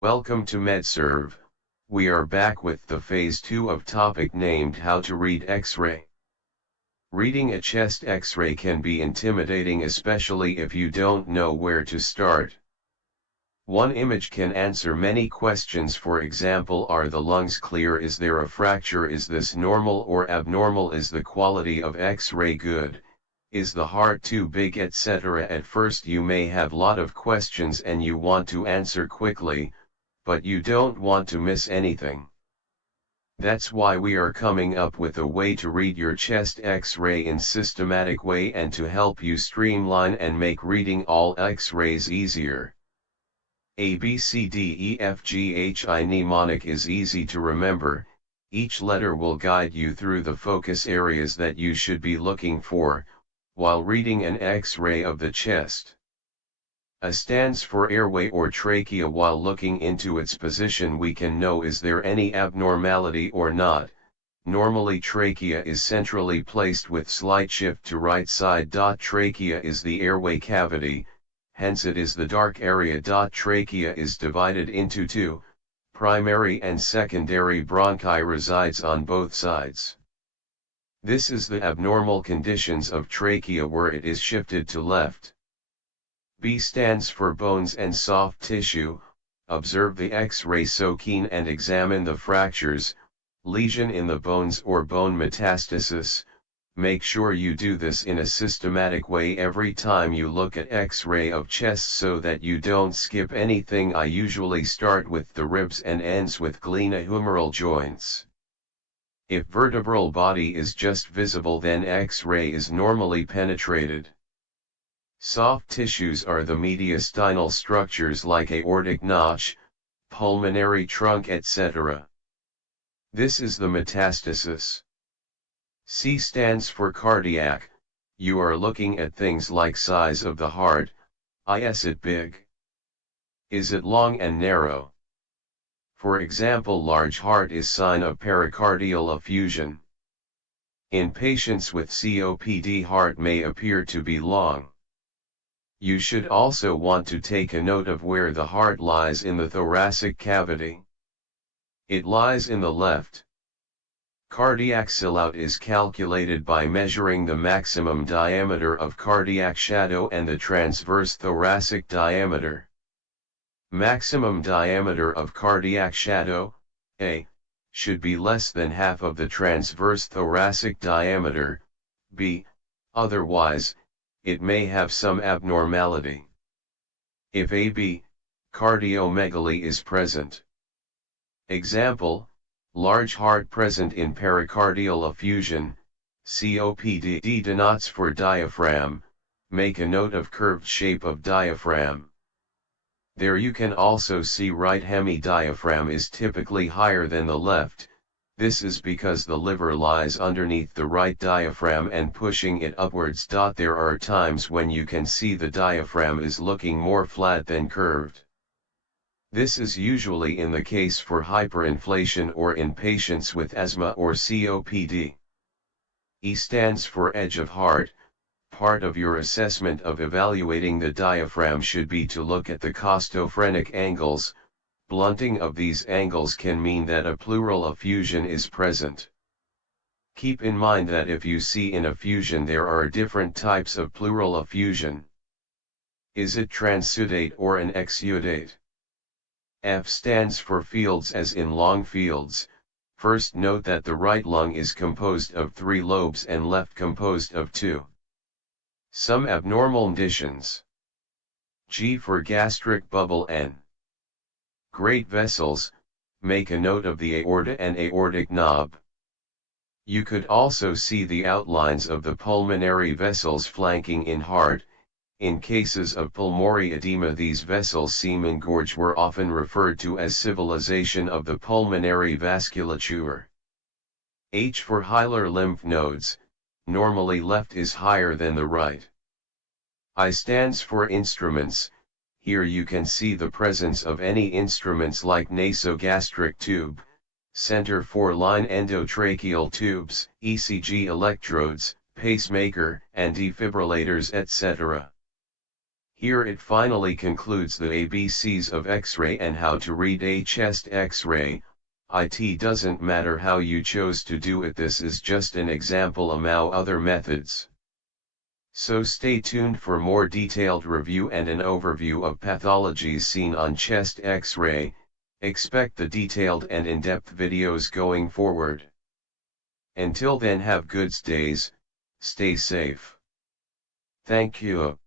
Welcome to MedServe. We are back with the phase 2 of topic named How to Read X-ray. Reading a chest X-ray can be intimidating, especially if you don't know where to start. One image can answer many questions. For example, are the lungs clear? Is there a fracture? Is this normal or abnormal? Is the quality of X-ray good? Is the heart too big, etc. At first you may have lot of questions and you want to answer quickly, but you don't want to miss anything. That's why we are coming up with a way to read your chest X-ray in systematic way and to help you streamline and make reading all X-rays easier. A B C D E F G H I mnemonic is easy to remember. Each letter will guide you through the focus areas that you should be looking for while reading an X-ray of the chest. A stands for airway or trachea. While looking into its position we can know is there any abnormality or not. Normally trachea is centrally placed with slight shift to right side. Trachea is the airway cavity, hence it is the dark area. Trachea is divided into two, primary and secondary bronchi resides on both sides. This is the abnormal conditions of trachea where it is shifted to left. B stands for bones and soft tissue. Observe the X-ray so keen and examine the fractures, lesion in the bones or bone metastasis. Make sure you do this in a systematic way every time you look at X-ray of chest so that you don't skip anything. I usually start with the ribs and ends with glenohumeral joints. If vertebral body is just visible, then X-ray is normally penetrated. Soft tissues are the mediastinal structures like aortic notch, pulmonary trunk, etc. This is the metastasis. C stands for cardiac. You are looking at things like size of the heart. Is it big? Is it long and narrow? For example, large heart is sign of pericardial effusion. In patients with COPD, heart may appear to be long. You should also want to take a note of where the heart lies in the thoracic cavity. It lies in the left. Cardiac silhouette is calculated by measuring the maximum diameter of cardiac shadow and the transverse thoracic diameter. Maximum diameter of cardiac shadow, A, should be less than half of the transverse thoracic diameter, B, otherwise, it may have some abnormality. If AB, cardiomegaly is present. Example, large heart present in pericardial effusion, COPD. D denotes for diaphragm. Make a note of curved shape of diaphragm. There you can also see right hemidiaphragm is typically higher than the left. This is because the liver lies underneath the right diaphragm and pushing it upwards. There are times when you can see the diaphragm is looking more flat than curved. This is usually in the case for hyperinflation or in patients with asthma or COPD. E stands for edge of heart. Part of your assessment of evaluating the diaphragm should be to look at the costophrenic angles. Blunting of these angles can mean that a pleural effusion is present. Keep in mind that if you see in effusion there are different types of pleural effusion. Is it transudate or an exudate? F stands for fields as in long fields. First note that the right lung is composed of 3 lobes and left composed of 2. Some abnormal conditions. G for gastric bubble. N. Great vessels. Make a note of the aorta and aortic knob. You could also see the outlines of the pulmonary vessels flanking in heart. In cases of pulmonary edema, these vessels seem engorged, were often referred to as civilization of the pulmonary vasculature. H for hilar lymph nodes. Normally left is higher than the right. I stands for instruments. Here you can see the presence of any instruments like nasogastric tube, center 4-line endotracheal tubes, ECG electrodes, pacemaker, and defibrillators, etc. Here it finally concludes the ABCs of X-ray and how to read a chest X-ray. It doesn't matter how you chose to do it, this is just an example among other methods. So stay tuned for more detailed review and an overview of pathologies seen on chest X-ray. Expect the detailed and in-depth videos going forward. Until then, have good days, stay safe. Thank you.